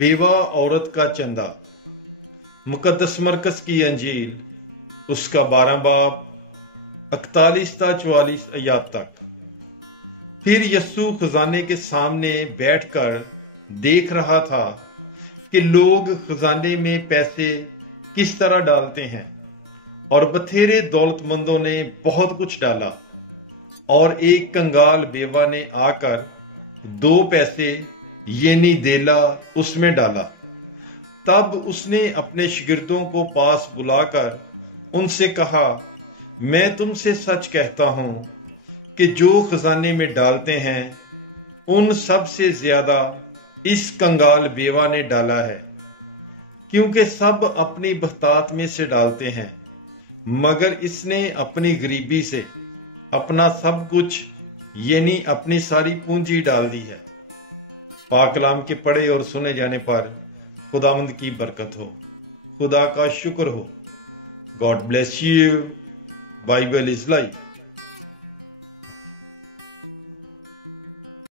बेवा औरत का चंदा। मुकद्दस मरकस की अंजील उसका 12 बाब 41 ता 44 आयात तक। फिर यस्सु खजाने के सामने बैठकर देख रहा था कि लोग खजाने में पैसे किस तरह डालते हैं, और बथेरे दौलतमंदों ने बहुत कुछ डाला, और एक कंगाल बेवा ने आकर 2 पैसे यानी देला उसमें डाला। तब उसने अपने शागिर्दों को पास बुलाकर उनसे कहा, मैं तुमसे सच कहता हूं कि जो खजाने में डालते हैं उन सब से ज्यादा इस कंगाल बेवा ने डाला है, क्योंकि सब अपनी बहतात में से डालते हैं, मगर इसने अपनी गरीबी से अपना सब कुछ यानी अपनी सारी पूंजी डाल दी है। पाक कलाम के पढ़े और सुने जाने पर खुदावंद की बरकत हो, खुदा का शुक्र हो। God bless you. Bible is life.